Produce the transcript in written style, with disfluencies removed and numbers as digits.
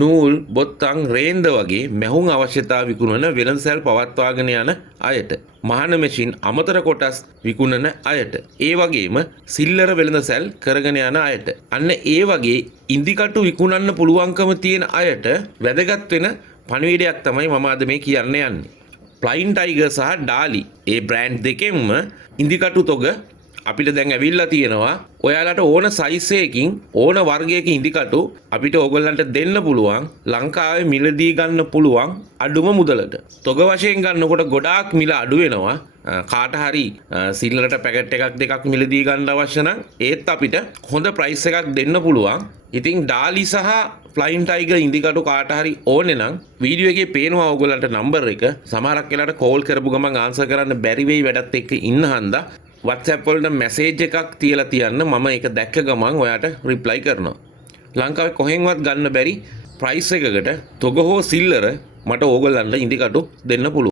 නූල් බොත්තම් රේන්ද වගේ මැහුම් අවශ්‍යතා විකුණන වෙළඳසැල් පවත්වාගෙන යන අයට, මහන මැෂින් අමතර කොටස් විකුණන අයට, ඒ වගේම සිල්ලර වෙළඳසැල් කරගෙන යන අයට, අන්න ඒ වගේ ඉන්දිකටු විකුණන්න පුළුවන්කම තියෙන අයට වැදගත් වෙන පණිවිඩයක් තමයි මම අද මේ කියන්න යන්නේ. ෆ්ලයින් ටයිගර් සහ ඩාලි ඒ බ්‍රෑන්ඩ් දෙකෙන්ම ඉන්දිකටු තොග අපිට දැන් ඇවිල්ලා තියෙනවා. ඔයාලට ඕන සයිස් එකකින් ඕන වර්ගයක ඉන්දිකටු අපිට ඕගොල්ලන්ට දෙන්න පුළුවන්. ලංකාවේ මිලදී ගන්න පුළුවන් අඩුම මුදලට. තොග වශයෙන් ගන්නකොට ගොඩාක් මිල අඩු වෙනවා. කාට හරි සිල්ලරට පැකට් එකක් දෙකක් මිලදී ගන්න අවශ්‍ය නම් ඒත් අපිට හොඳ ප්‍රයිස් එකක් දෙන්න පුළුවන්. ඉතින් ඩාලි සහ ෆ්ලයින් ටයිගර් ඉන්දිකටු කාට හරි ඕනේ නම් වීඩියෝ එකේ පේනවා ඕගොල්ලන්ට නම්බර් එක. සමහරක් වෙලාවට කෝල් කරපු ගමන් ආන්සර් කරන්න බැරි වෙයි වැඩත් එක්ක ඉන්න හන්දා WhatsApp වලට මැසේජ් එකක් තියලා තියන්න. මම ඒක දැක්ක ගමන් ඔයාට රිප්ලයි කරනවා. ලංකාවේ කොහෙන්වත් ගන්න බැරි ප්‍රයිස් එකකට තොග හෝ සිල්ලර මට ඕගොල්ලන්ට ඉන්දිකටු දෙන්න පුළුවන්.